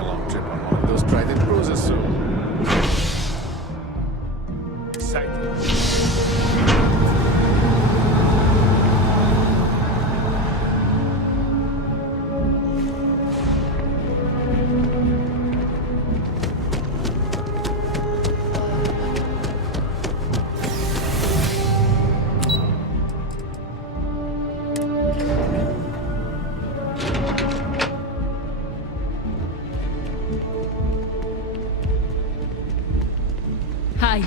a long trip on one of those Trident cruisers soon. Exciting. Hi.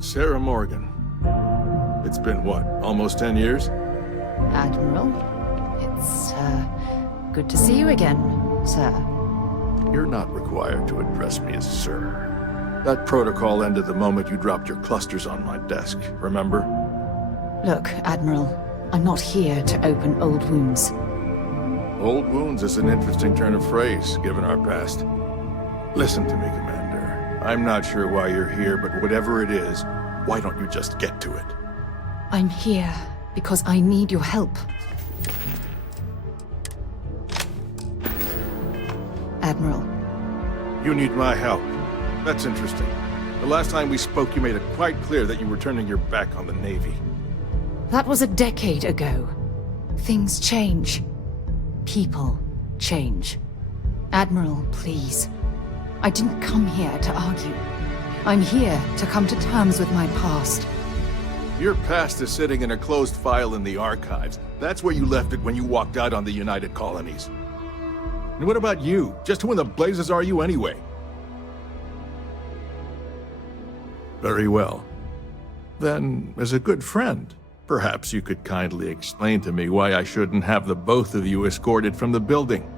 Sarah Morgan. It's been what, almost 10 years? Admiral, it's, good to see you again, sir. You're not required to address me as sir. That protocol ended the moment you dropped your clusters on my desk, remember? Look, Admiral, I'm not here to open old wounds. Old wounds is an interesting turn of phrase, given our past. Listen to me, Commander. I'm not sure why you're here, but whatever it is, why don't you just get to it? I'm here because I need your help. Admiral. You need my help. That's interesting. The last time we spoke, you made it quite clear that you were turning your back on the Navy. That was a decade ago. Things change. People change. Admiral, please. I didn't come here to argue. I'm here to come to terms with my past. Your past is sitting in a closed file in the archives. That's where you left it when you walked out on the United Colonies. And what about you? Just who in the blazes are you anyway? Very well. Then, as a good friend, perhaps you could kindly explain to me why I shouldn't have the both of you escorted from the building.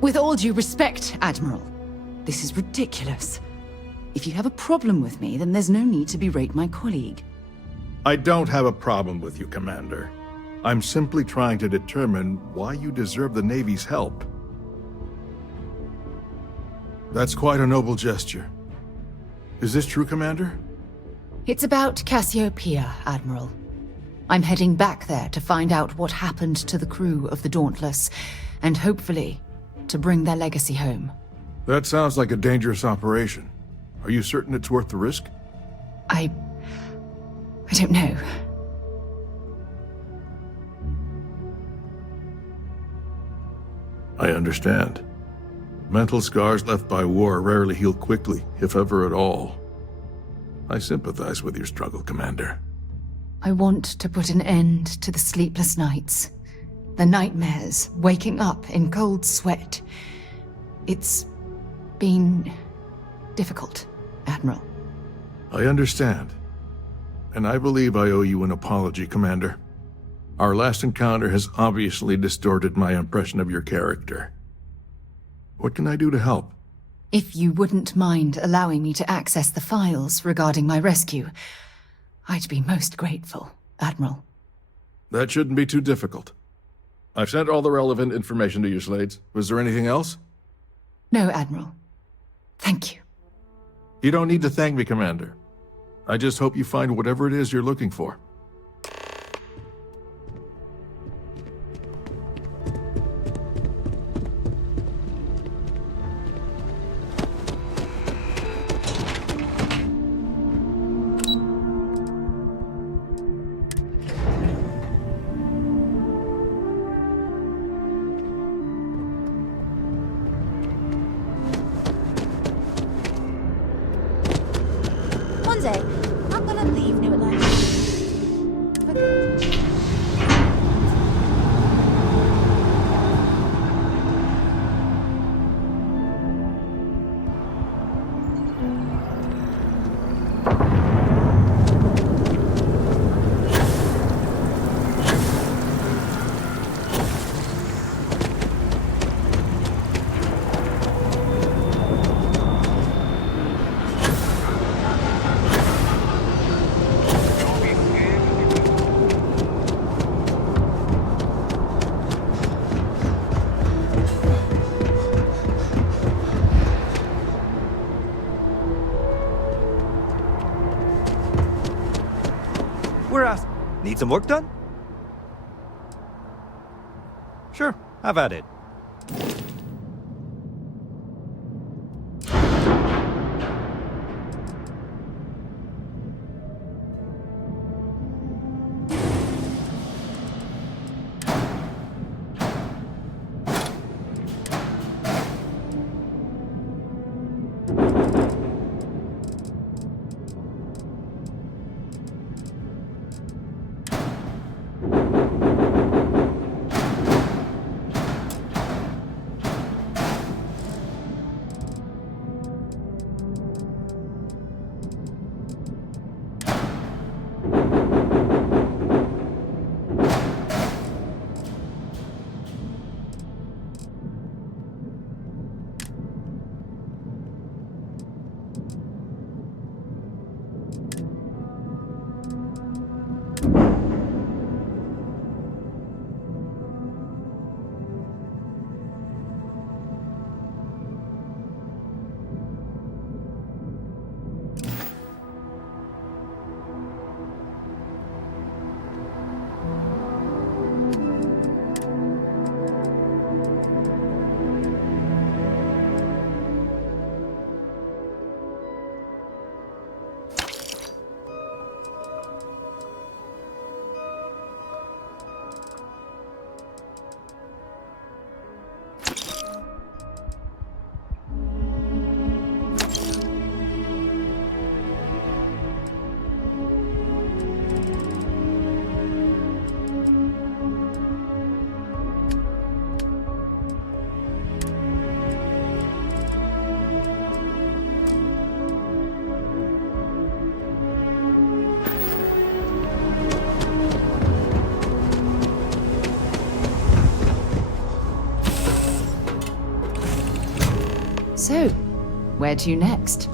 With all due respect, Admiral, this is ridiculous. If you have a problem with me, then there's no need to berate my colleague. I don't have a problem with you, Commander. I'm simply trying to determine why you deserve the Navy's help. That's quite a noble gesture. Is this true, Commander? It's about Cassiopeia, Admiral. I'm heading back there to find out what happened to the crew of the Dauntless, and hopefully, to bring their legacy home. That sounds like a dangerous operation. Are you certain it's worth the risk? I don't know. I understand. Mental scars left by war rarely heal quickly, if ever at all. I sympathize with your struggle, Commander. I want to put an end to the sleepless nights, the nightmares, waking up in cold sweat. It's been difficult, Admiral. I understand. And I believe I owe you an apology, Commander. Our last encounter has obviously distorted my impression of your character. What can I do to help? If you wouldn't mind allowing me to access the files regarding my rescue, I'd be most grateful, Admiral. That shouldn't be too difficult. I've sent all the relevant information to you, Slades. Was there anything else? No, Admiral. Thank you. You don't need to thank me, Commander. I just hope you find whatever it is you're looking for. One day, I'm gonna leave New Atlantis. We're out. Need some work done? Sure, have at it. So, where to next?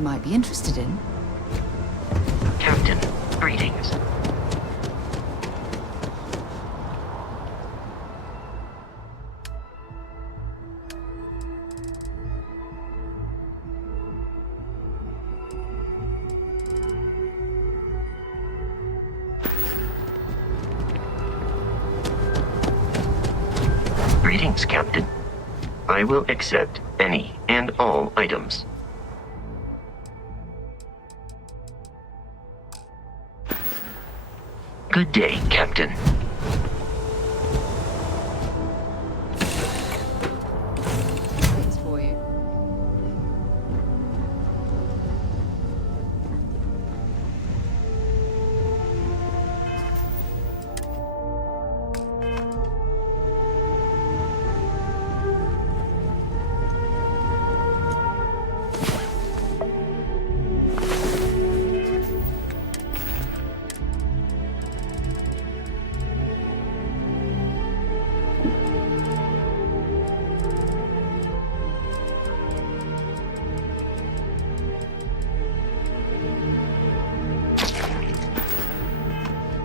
Might be interested in. Captain, greetings. Greetings, Captain. I will accept any and all items. Good day, Captain. Things for you.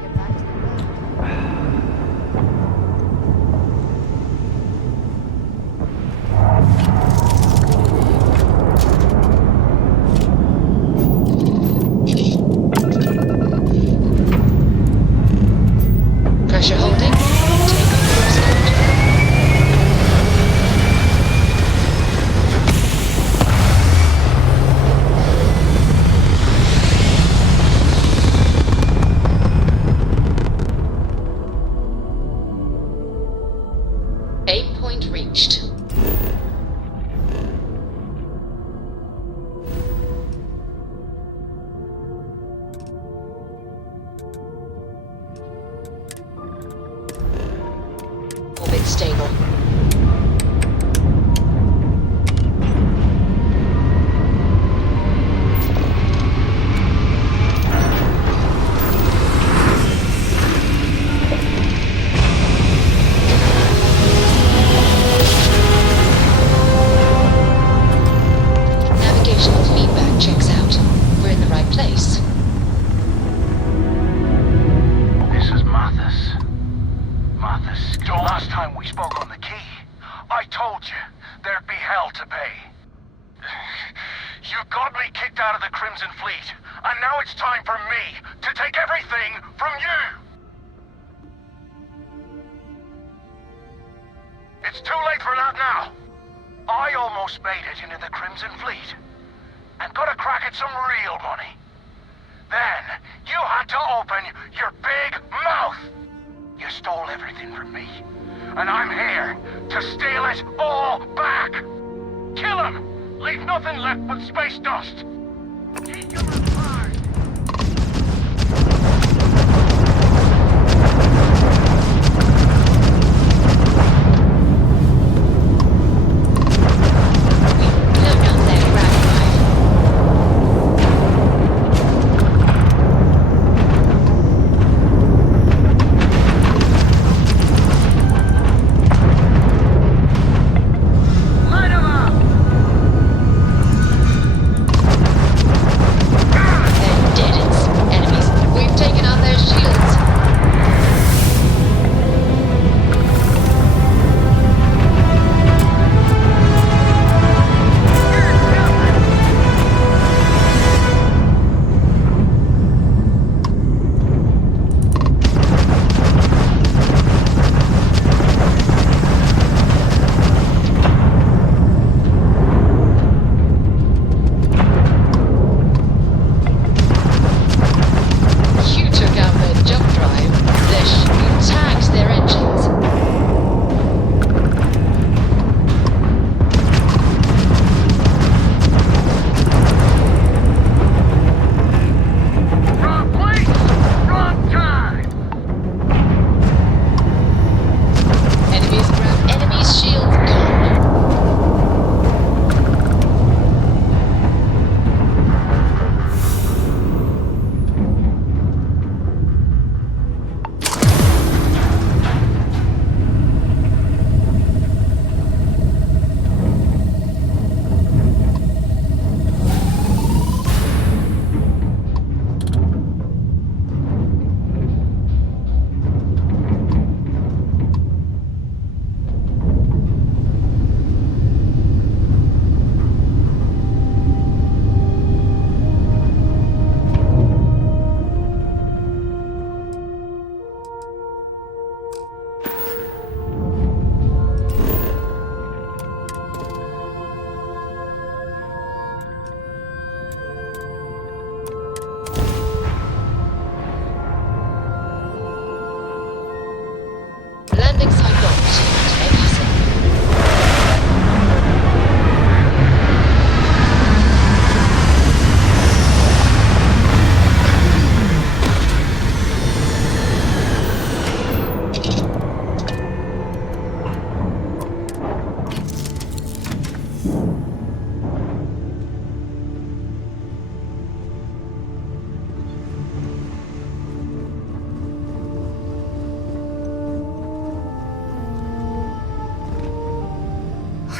Get back to the road. Pressure holding. Take course code. Aim point reached. Orbit stable. Navigational feedback checks out. We're in the right place. This is Mathis. Mathis, the last time we spoke on the key, I told you there'd be hell to pay. You got me kicked out of the Crimson Fleet, and now it's time for me to take everything from you! It's too late for that now. I almost made it into the Crimson Fleet, and got a crack at some real money. Then, you had to open your big mouth! You stole everything from me, and I'm here to steal it all back! Kill him! Leave nothing left but space dust! Keep him apart! Clear down there, Rapid Light him up! Ah!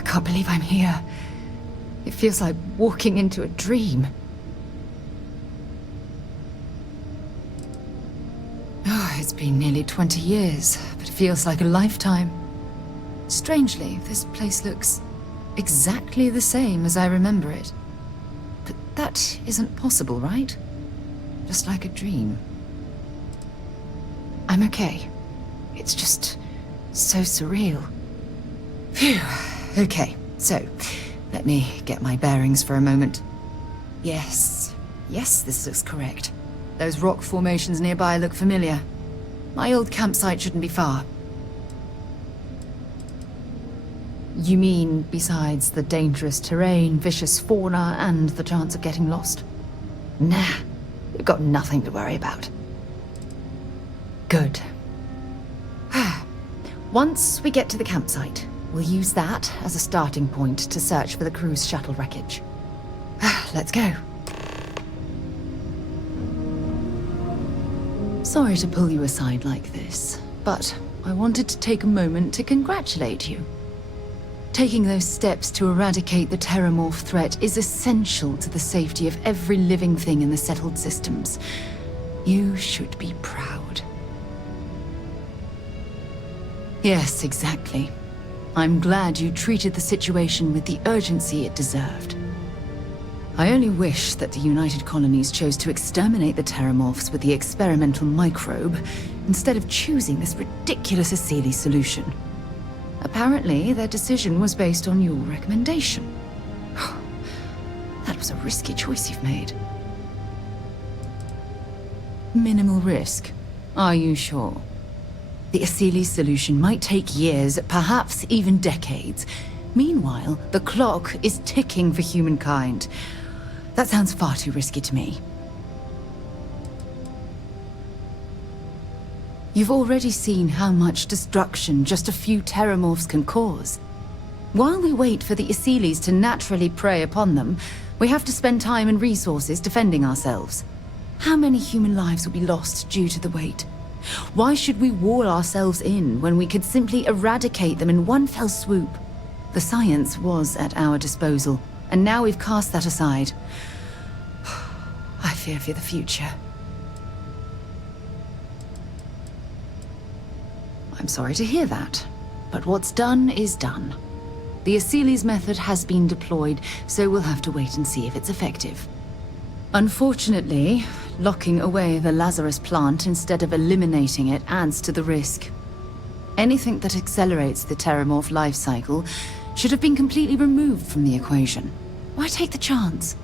can't believe I'm here. It feels like walking into a dream. Oh, it's been nearly 20 years, but it feels like a lifetime. Strangely, this place looks exactly the same as I remember it. But that isn't possible, right? Just like a dream. I'm okay. It's just so surreal. Phew. Okay, so let me get my bearings for a moment. Yes, this looks correct. Those rock formations nearby look familiar. My old campsite shouldn't be far. You mean besides the dangerous terrain, vicious fauna, and the chance of getting lost? Nah, we've got nothing to worry about. Good. Once we get to the campsite, we'll use that as a starting point to search for the cruise shuttle wreckage. Let's go. Sorry to pull you aside like this, but I wanted to take a moment to congratulate you. Taking those steps to eradicate the Terramorph threat is essential to the safety of every living thing in the settled systems. You should be proud. Yes, exactly. I'm glad you treated the situation with the urgency it deserved. I only wish that the United Colonies chose to exterminate the Terramorphs with the experimental microbe, instead of choosing this ridiculous Asili solution. Apparently, their decision was based on your recommendation. That was a risky choice you've made. Minimal risk. Are you sure? The Asili solution might take years, perhaps even decades. Meanwhile, the clock is ticking for humankind. That sounds far too risky to me. You've already seen how much destruction just a few Terramorphs can cause. While we wait for the Asilis to naturally prey upon them, we have to spend time and resources defending ourselves. How many human lives will be lost due to the wait? Why should we wall ourselves in when we could simply eradicate them in one fell swoop? The science was at our disposal, and now we've cast that aside. I fear for the future. I'm sorry to hear that, but what's done is done. The Asili's method has been deployed, so we'll have to wait and see if it's effective. Unfortunately, locking away the Lazarus plant instead of eliminating it adds to the risk. Anything that accelerates the Terramorph life cycle should have been completely removed from the equation. Why take the chance?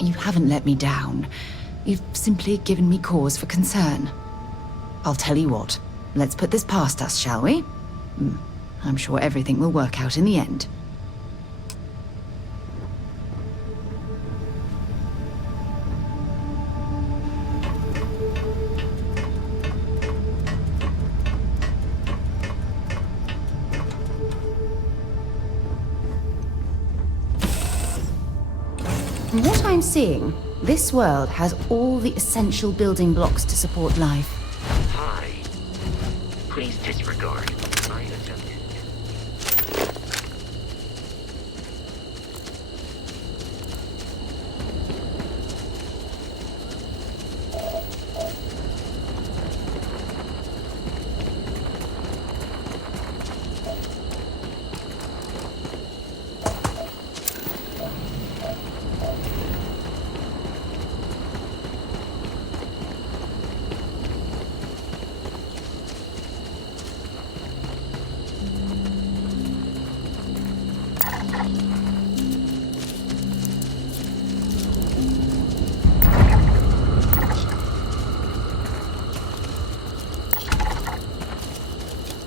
You haven't let me down. You've simply given me cause for concern. I'll tell you what, let's put this past us, shall we? I'm sure everything will work out in the end. From what I'm seeing, this world has all the essential building blocks to support life. Hi. Please disregard my attempt.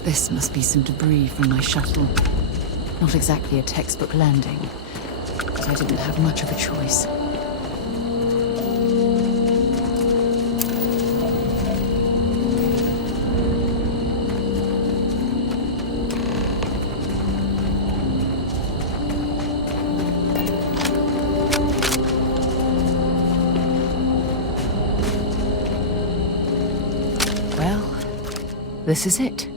This must be some debris from my shuttle. Not exactly a textbook landing, but I didn't have much of a choice. Well, this is it.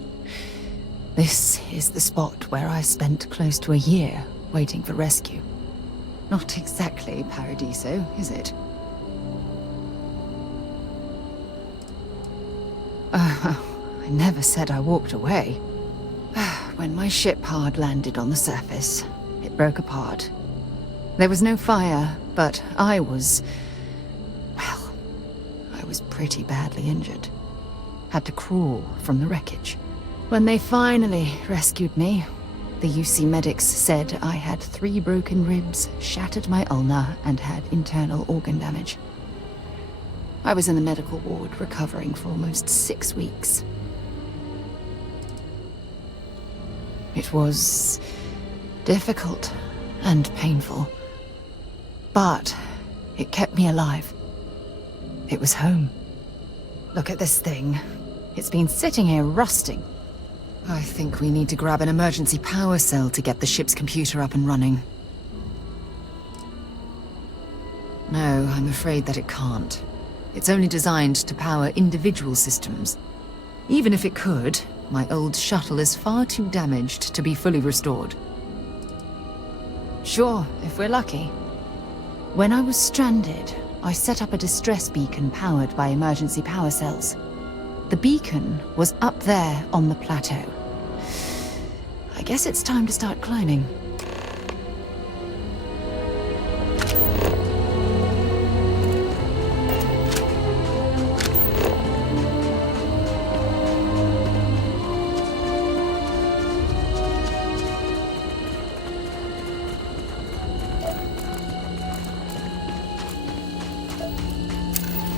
This is the spot where I spent close to a year waiting for rescue. Not exactly Paradiso, is it? I never said I walked away. When my ship hard landed on the surface, it broke apart. There was no fire, but I was pretty badly injured. Had to crawl from the wreckage. When they finally rescued me, the UC medics said I had 3 broken ribs, shattered my ulna, and had internal organ damage. I was in the medical ward recovering for almost 6 weeks. It was difficult and painful, but it kept me alive. It was home. Look at this thing. It's been sitting here rusting. I think we need to grab an emergency power cell to get the ship's computer up and running. No, I'm afraid that it can't. It's only designed to power individual systems. Even if it could, my old shuttle is far too damaged to be fully restored. Sure, if we're lucky. When I was stranded, I set up a distress beacon powered by emergency power cells. The beacon was up there on the plateau. I guess it's time to start climbing.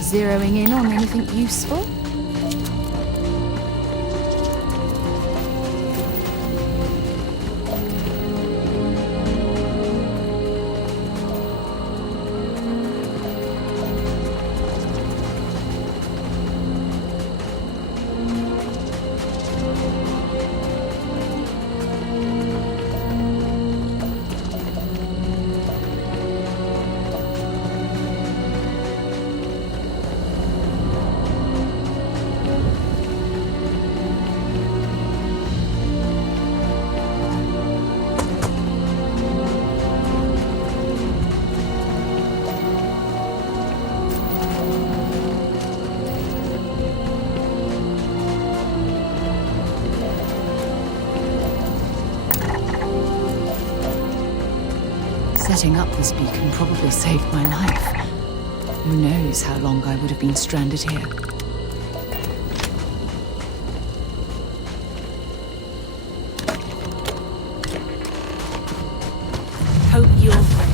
Zeroing in on anything useful? Setting up this beacon probably saved my life. Who knows how long I would have been stranded here. Hope you're ready.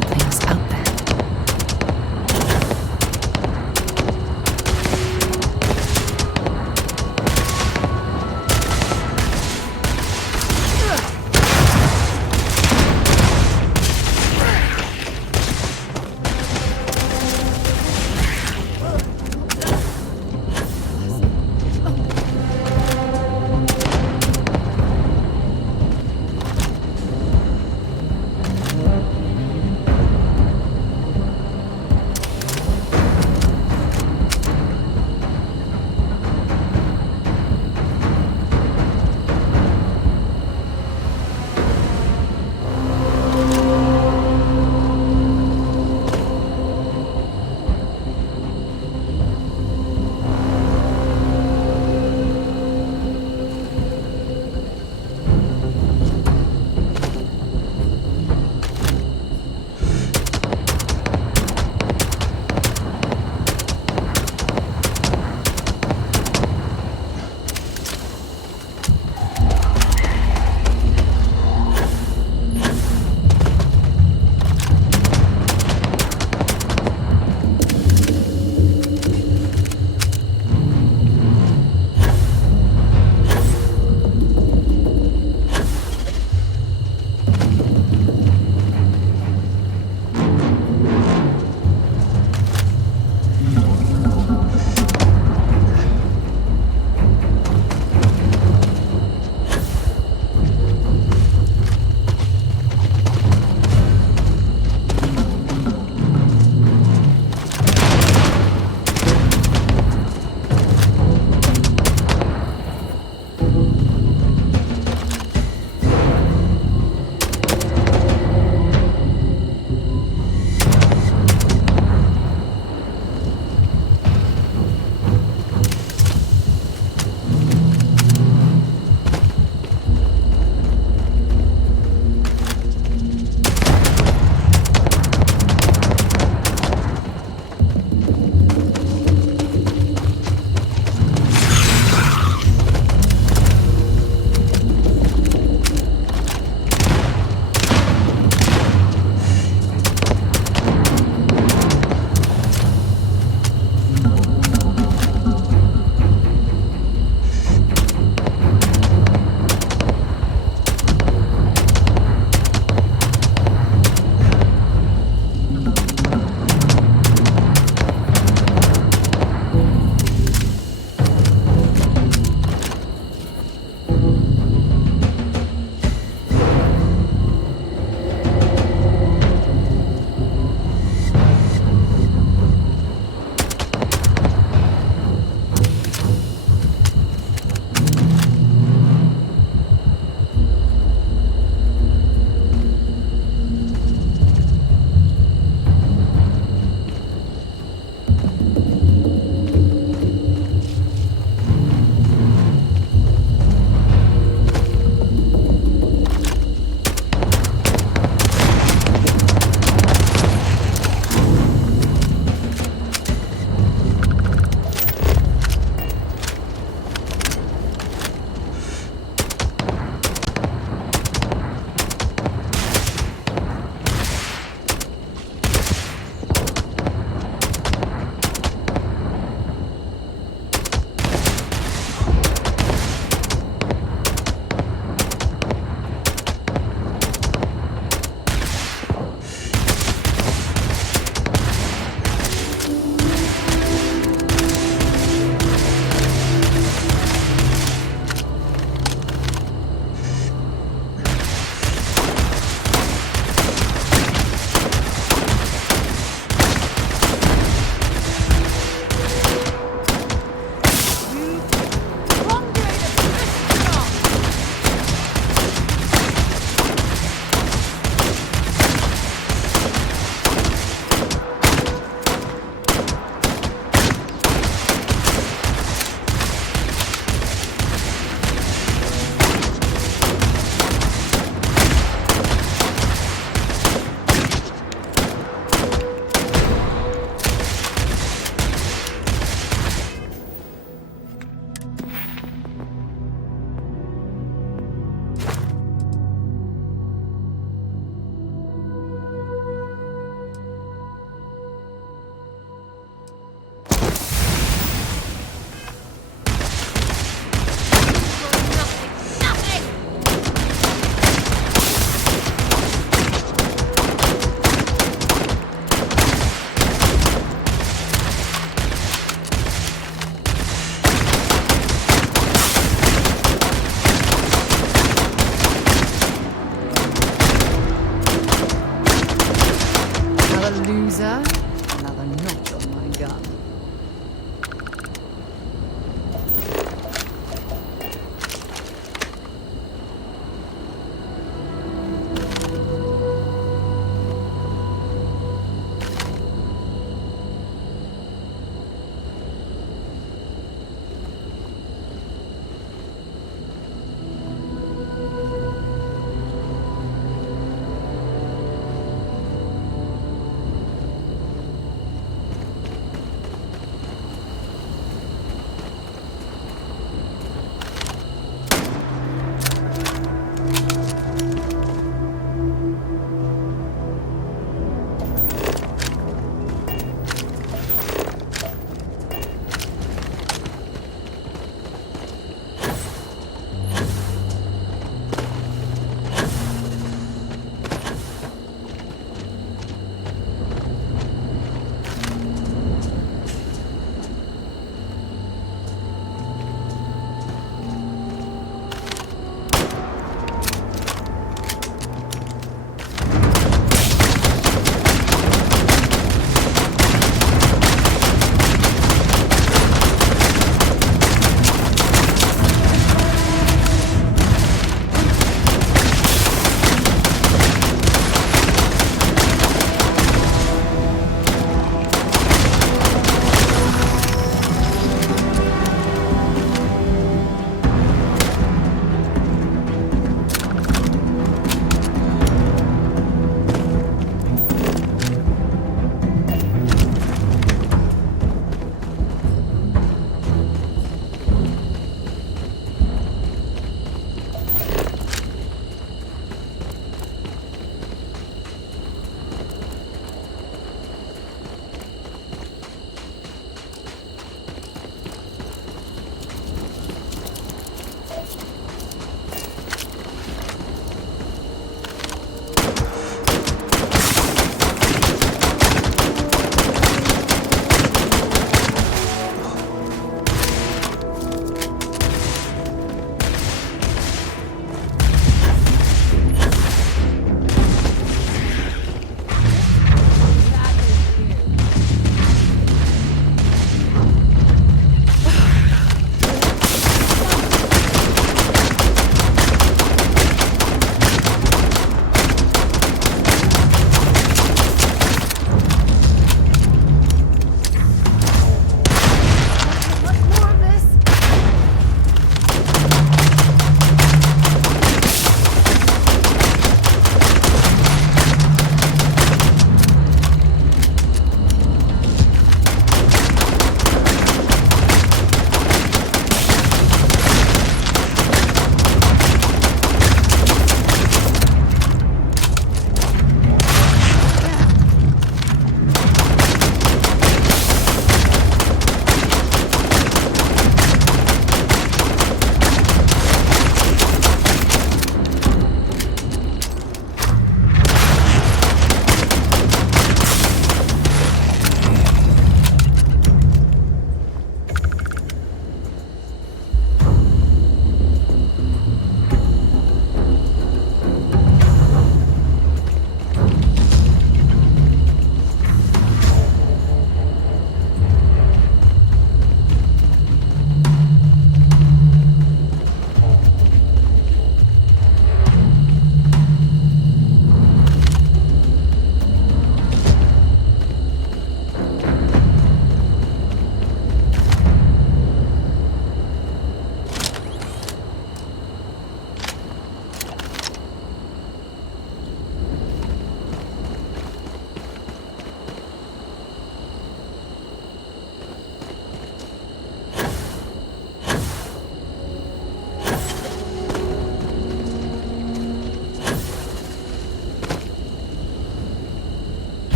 Something's out there.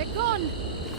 They're gone!